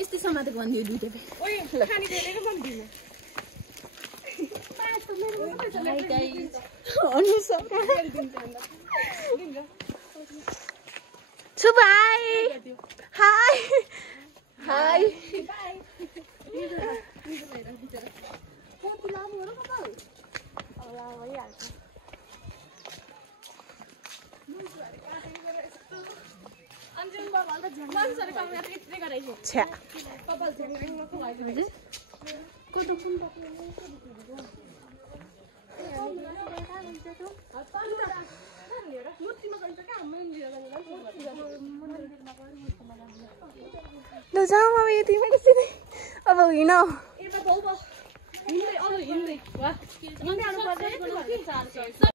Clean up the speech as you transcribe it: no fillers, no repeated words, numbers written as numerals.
यस्तै समातेको भन्दियो दुईटा हाय हाय Đâu ra mà bây thì mấy cái gì ở bờ gì nào